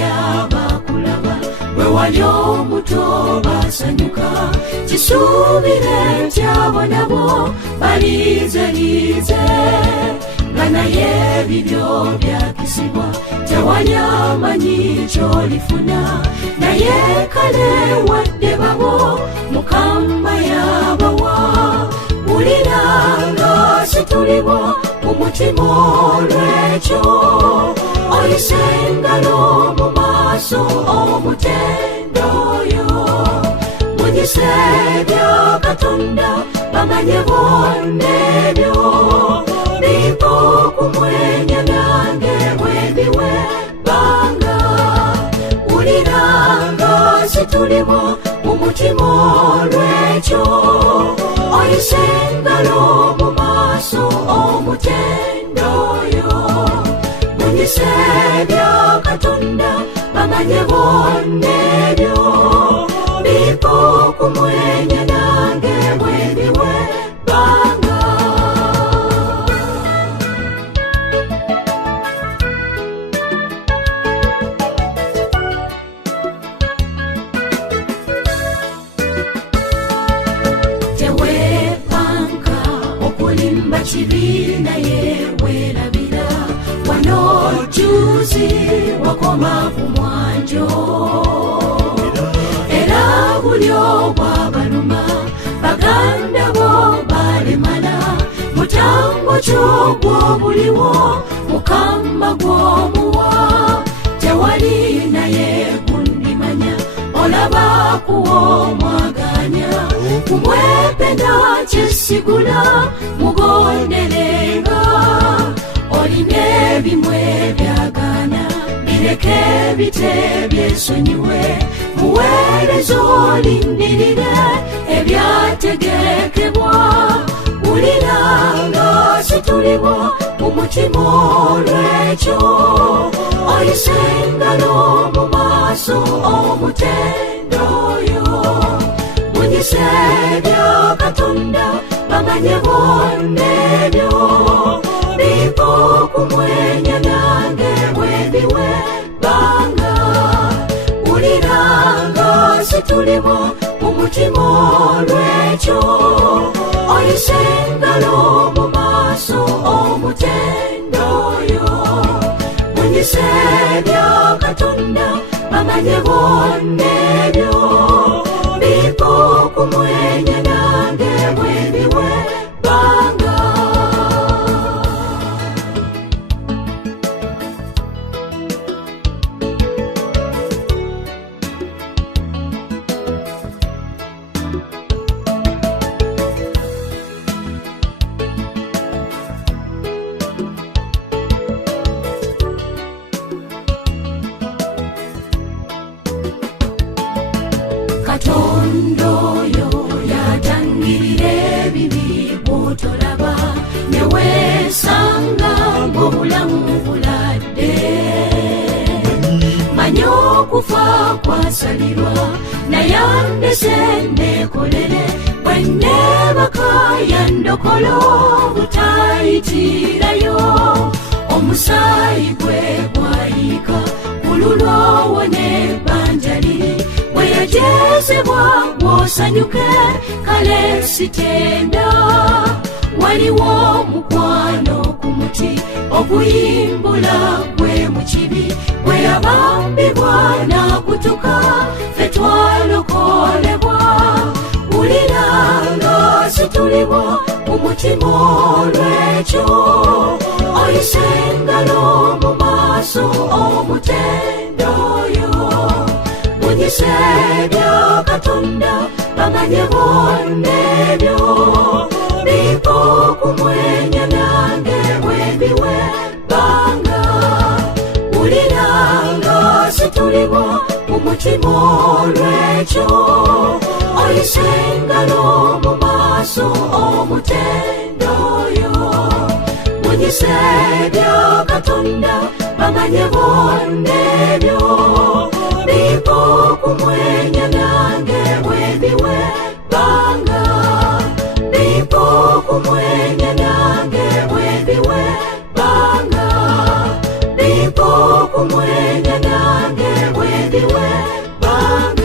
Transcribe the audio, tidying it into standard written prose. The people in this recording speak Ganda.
yabakulaba bwe wali omuto basanyuka kisuubire nti abo nabo balizalize nga naye ebibyo byakisibwa tewali amanyi kyolifuna naye kale wadde babo Mukama yabawa wulira nga situlibo umutima olwekyo oyise engalo mu maaso omutendo oyo munyise bya Katonda bamanye bonna ebyo bipo kumwenya nange bwebiwe banga wulira nga situlibo umutima olwekyo oyise engalo mu maaso omutendo oyo munyise bya Katonda bamanye bonna ebyo bipo kumwenya nange bwebiwe banga tewepanka okulimba kibiina yewerabira wano juzi wakoma ku mwanjo era buli obwabaluma baganda bo balemala mutango ky'ogwobuliwo Mukama gw'omuwa tewali naye gundimanya olaba kuwomwaganya kumwependa kyesigula mugonderenga olina ebimwe byagana bireke bite byesonyiwe muweereza olindirire ebyategekebwa wulira nga situlibo umutima olwekyo oyise engalo mu maaso omutendo oyo munyise bya Katonda bamanye bonna ebyo bipo kumwenya nange bwebiwe banga wulira nga situlibo umutima olwekyo oyise engalo mu maaso omutendo oyo munyise bya Katonda bamanye bonna ebyo bipo kumwenya nange bwebiwe banga Katonda oyo yatangirira ebibi bw'otolaba ne weesanga ng'obulamu buladde manya okufa kwasalirwa naye andese neekolere bwe nneebaka yandokola obutayitirayo omusaayi gwe gwayika ku lulwowo n'ebbanja liri bwe yajezebwa bw'osanyuke kale sitenda waliwo omukwano ku muti oguyimbula gwe mu kibi bwe yabambibwa n'akutuka ffe twalokolebwa wulira nga situlibo umutima olwekyo oyise engalo mu maaso omutendo oyo munyise bya Katonda bamanye bonna ebyo bipo kumwenya nange bwebiwe banga wulira nga situlibo umutima olwekyo oyise engalo mu maaso omutendo oyo munyise bya Katonda bamanye bonna ebyo bipo kumwenya nange bwebiwe banga bipo kumwenya nange bwebiwe banga bipo kumwenya nange bambi we banga